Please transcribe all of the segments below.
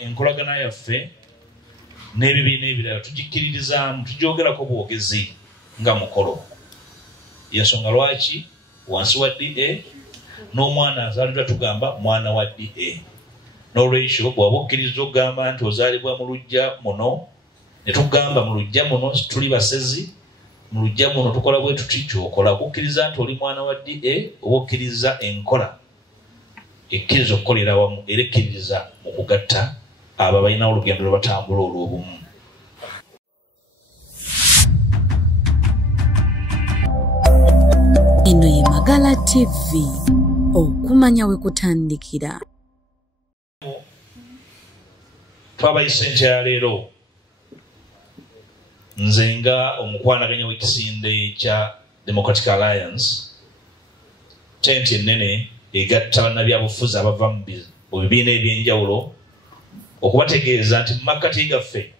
enkolagana yaffe n'ebibiina ebirala tugikkiririzaamu tujoogerako bwogezi nga mukolo yensonga lwaki wansi wa DA n'omwana azaalibwa tugamba mwana wa DA n'olwekyo bw'oba okkiriza okugamba nti ozaalibwa mu luggya muno ne tugamba mu luggya muno tuli basezi mu luggya muno tukola bwe tuti kyokola kukkiriza nti oli mwana wa DA oba okkiriza enkola ekkiriza okukolera wamu era ekkiriza mu kugatta abo balina olugendo lwe batambula olw'obumu. Eno ye Magala TV, okumanya we kutandikira. Twabayise nti ya leero nze nga omukwanaganya w'ekisinde kya Democratic Alliance tenti ennene egatta bannabyabufuzi abava mu bibiina ebyenjawulo okubategeeza nti mu makkati gaffe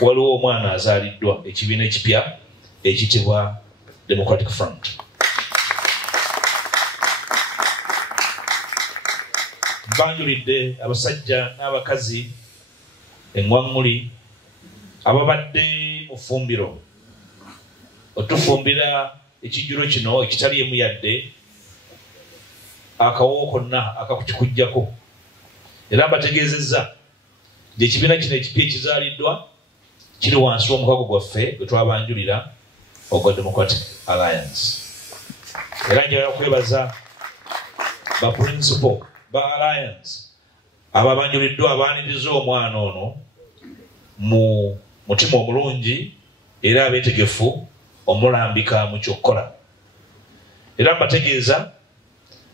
waliwo omwana azaaliddwa ekibiina ekipya ekitibwa Democratic Front. Banjulidde abasajja n'abakazi eŋŋwaŋŋuli ababadde mu ffumbiro otufumbira ekijjulo kino ekitali emu yadde akawo konna akakukikujjako era mbategeezezza nti ekibiina kino ekipya ekizaaliddwa kiri wansi w'omukago gwaffe gwe twabanjulira ogwa Democratic Alliance. Era njagala kwebaza ba principal ba Alliance ababanjuliddwa abaaniriza omwana ono mu mutima omulungi era abeetegefu omulambika mu kyokkola. Era mbategeeza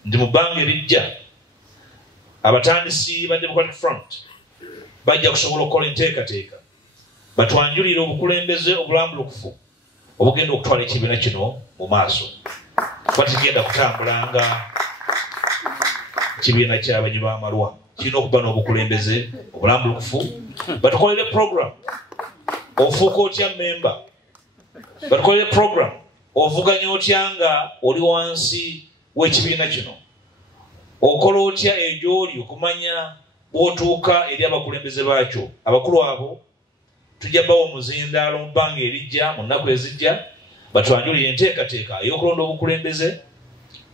nti mu bbanga erijja abatandisi ba Democratic Front bajja kusobola okukola enteekateeka batwanjulire obukulembeze obulambulukufu obugenda okutwala ekibiina kino mu maaso. Batigenda kutambulanga kibiina ky'abanyi b'amalwa kirina okuba n'obukulembeze obulambulukufu. Batukolere program ofuuka otya memba, batukolere program ovuganya otya nga oli wansi w'ekibiina kino, okola otya egy'oli okumanya bw'otuuka eri abakulembeze baakyo. Abakulu abo tujja bawa omuzindaalo mu bbanga erijja mu nnaku ezijja batwanjulire enteekateeka ey'okulonda obukulembeze.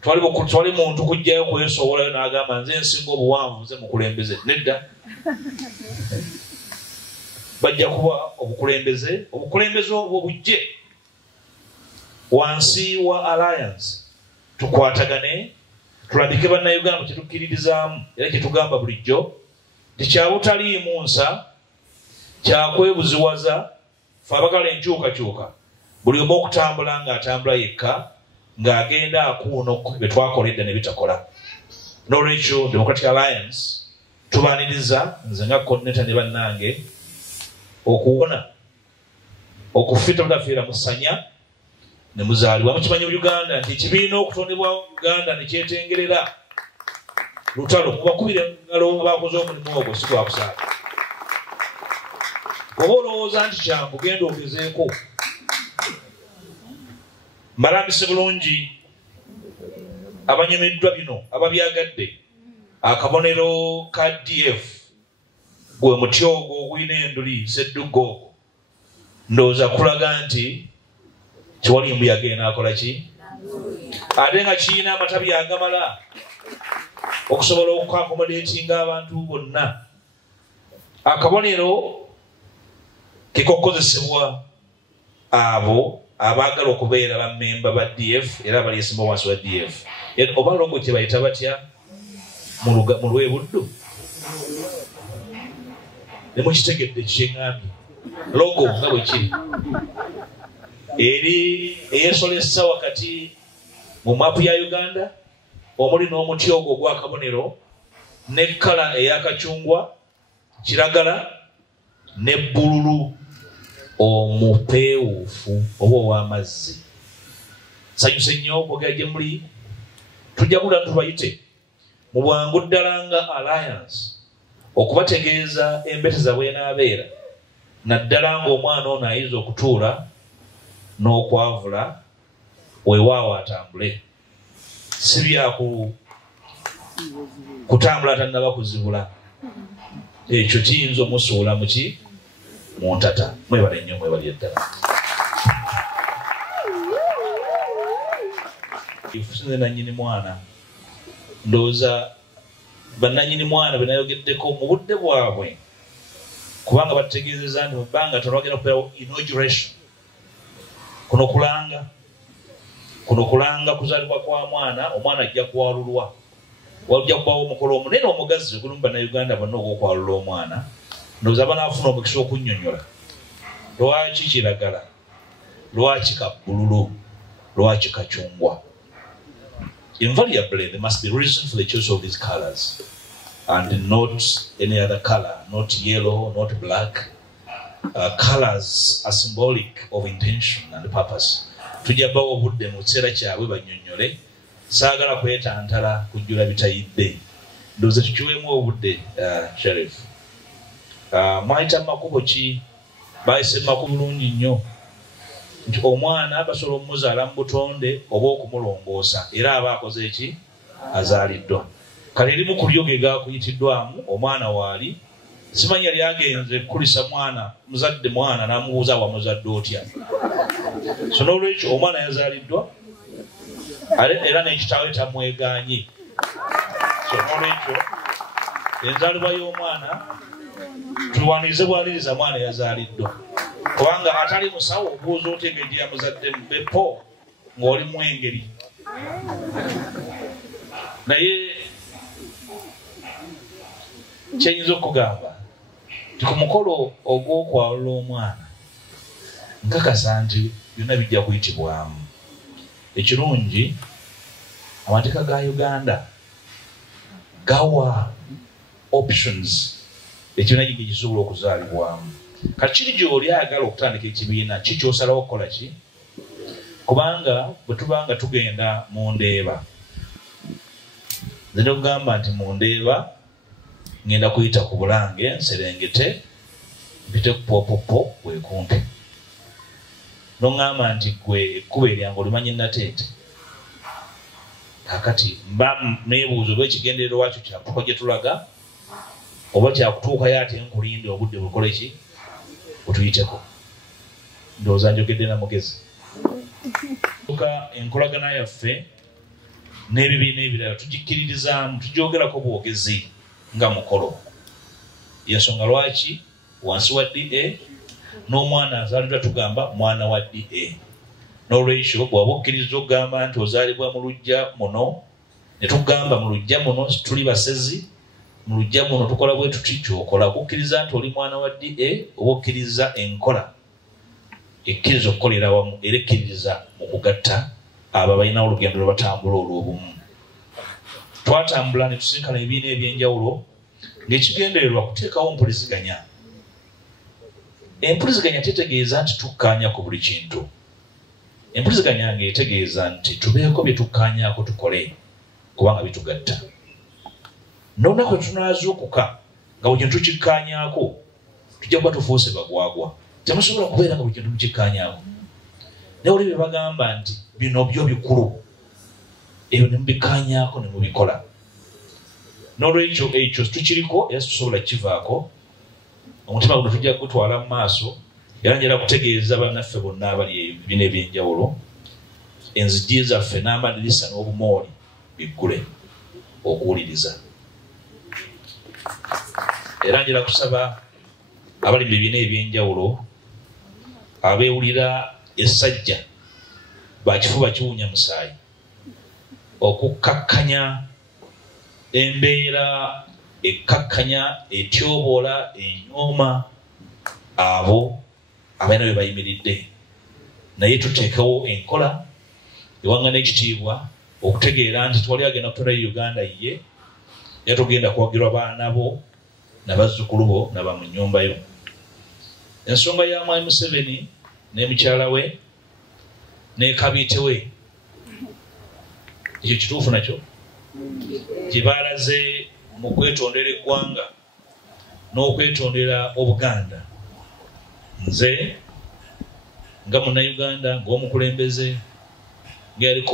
Twali muntu kujjayo kwesowolayo n'agamba nze nsinga obuwanvu nze mukulembeze. Nedda, bajja kuba obukulembeze obwo bujje wansi wa Alliance. Tukwatagane tulabike bannayuganda kyetukkiririzaamu era kyetugamba bulijjo nti kyabutaliimu nsa kyakwebuziwaza fe abagala enkyukakyuka buli omu okutambula ng'atambula yekka ng'agenda akuuno bye twakola edda ne bitakola. N'olwekyo Democratic Alliance tubaaniriza nze nga coordinator ne bannange okuwona okufita butafiira musanya ne muzaalibwa. Mukimanyi Uganda nti ekibiina okutondebwa Uganda ne kyetengerera lutalo mubakubire ngalo abakoze omulimu ogwo si gwakusaala. Oba olowooza nti kyangu genda ogezeeko. Mbalambise bulungi abanyemeddwa bino ababyagadde akabonero ka DF gwe muti ogwo ogulina enduli sedduga ogwo ndowooza kulaga nti Kiwalimbu yagenda akola ki ate nga kirina amatabi agamala okusobola okuakomodatinga abantu bonna. Akabonero kikokozesebwa abo abaagala okubeera bammemba ba DF era abali esimba wansi wa DF. Oba logo kye bayita batya mu lwebuddu ne mukitegedde kyeŋŋambye logo nga bwe kiri eri eyeesolesa wakati mu maapu ya Uganda omuli n'omuti ogwo ogw'akabonero ne kkala ey'akacungwa, kiragala ne bbululu omupeewuufu oba ow'amazzi. Nsanyuse nnyo okwogera gye muli. Tujja kula tubayite mu bwangu ddala nga Alliance okubategeeza embeteza bw'enaabeera naddala ng'omwana ono ayiza okutuula n'okwavula weewaawo atambule. Si bya kutambula tannaba kuzibula. ekyo kiyinza omusuula muki mu ntata. Mwebale nnyo, mwebale ddala. Ifusinze nannyini mwana ndowooza bannannyini mwana be nayogeddeko mu budde bwabwe, kubanga bategeezezza nti mu bbanga tono bagenda kubeerawo inauguration. Kuno kulanga kuzaalibwa kwa mwana, omwana ajja kwalulwa. Wajja kubawo omukolo omunene omugazi guli mu bannayuganda bonna ogw'okwalula omwana. Ndowooza banaafuna omukisa okunnyonnyola lwaki kiragala, lwaki kabbululu, lwaki kacungwa. Invariably, there must be reason for the choice of these colors and not any other color, not yellow, not black. Colors are symbolic of intention and purpose. Tujabawo obudde mu kiseera kyabwe bannyonnyole, saagala kwetantala kujjula bitayidde. Ndowooza tukiweemu obudde. Sheriff, mwayita mu makubo ki? Bayise mu makubo bulungi nnyo nti omwana basobola okumuzaala mu butonde oba okumulongoosa, era aba akoze eki? Azaaliddwa. Kale erimu ku lyo ge gaakuyitiddwamu omwana waali, simanyi yali agenze kukulisa mwana, muzadde mwana n'amubuuza wamuzadde otya. So n'olwekyo omwana yazaaliddwa era n'ekitaawe tamwegaanye. So n'olwekyo enzaalibwa y'omwana tuwanirize bwaniriza mwana yazaaliddwa, kubanga atali musawo obuuza otegedde ya muzadde mbepo ng'oli mu engeri. Naye kyenyinza okugamba nti ku mukolo ogw'okwalula omwana nkakasa nti byonna bijja kuyitibwamu. Ekirungi amateeka ga Uganda gawa options ekibiina gye gisobola okuzaalibwamu. Kati kiri gy'oli ayagala okutandika ekibiina kikyosalawo okukola ki? Kubanga bwe tubanga tugenda mu Ndeeba, nze ne kugamba nti mu Ndeeba ngenda kuyita ku Bulange nserengete mpite ku Popopo weekumpe. N'oŋŋamba nti gwe ekkubo eryange olimanyi Nateete. Kakati mba neebuuza oba ekigendererwa wakyo kyakutuuka gye tulaga oba kyakutuukayo ate nkulinde obudde bukole ki? Butuyiteko. Ndowooza njogedde na mugezi. Enkolagana yaffe n'ebibiina ebirala tugikkiririzaamu, tugyogerako bwogezi nga mukolo. Yensonga lwaki wansi wa DA n'omwana azaaliddwa tugamba mwana wa DA. N'olwekyo bw'oba okkiriza okugamba nti ozaalibwa mu luggya muno, ne tugamba mu luggya muno tuli basezi, mu luggya muno tukola bwe tuti kyokola, kukkiriza nti oli mwana wa DA oba okkiriza enkola ekkiriza okukolera wamu era ekkiriza mu kugatta abo balinawo olugendo lwe batambula olw'obumu. Twatambula ne tusinkana ebibiina ebyenjawulo ng'ekigendererwa kuteekawo mpuliziganya. Empuliziganya tetegeeza nti tukkaanya ku buli kintu. Empuliziganya ng'etegeeza nti tubeeko bye tukkaanyaako tukole kubanga bitugatta. N'olunaku tunaazuukuka nga buli kintu tukikkaanyaako tujja kuba tufuuse bagwagwa. Temusobola kubeera nga buli kintu mukikkaanyaako. Naye oli bye bagamba nti bino byo bikulu, ebyo ne mubikkaanyaako ne mubikola. N'olwekyo ekyo tukiriko era tusobola kivaako. Omutima guno tujja kutwala mu maaso era njala kutegeeza bannaffe bonna abali ebibiina ebyenjawulo enzigi zaffe n'amadirisa n'obumooli biggule okuwuliriza. Era njala kusaba abali mu bibiina ebyenjawulo abeewulira essajja bakifuba kiwunya musaayi okukkakkanya embeera ekkakkanya etyoboola enyooma abo abalina bye bayimiridde. Naye tuteekewo enkola ewaŋŋana ekitiibwa okutegeera nti twali agenda kutondayo Uganda ye era tugenda kuwagirwa baana bo nabazzukulu bo naba mu nnyumba yo. Ensonga ya Mwami Museveni ne mukyala we ne kabiite we, ekyo kituufu nakyo gye baalaze mu kwetondera eggwanga n'okwetondera Obuganda. Nze nga munnayuganda ng'omukulembeze ng'aliko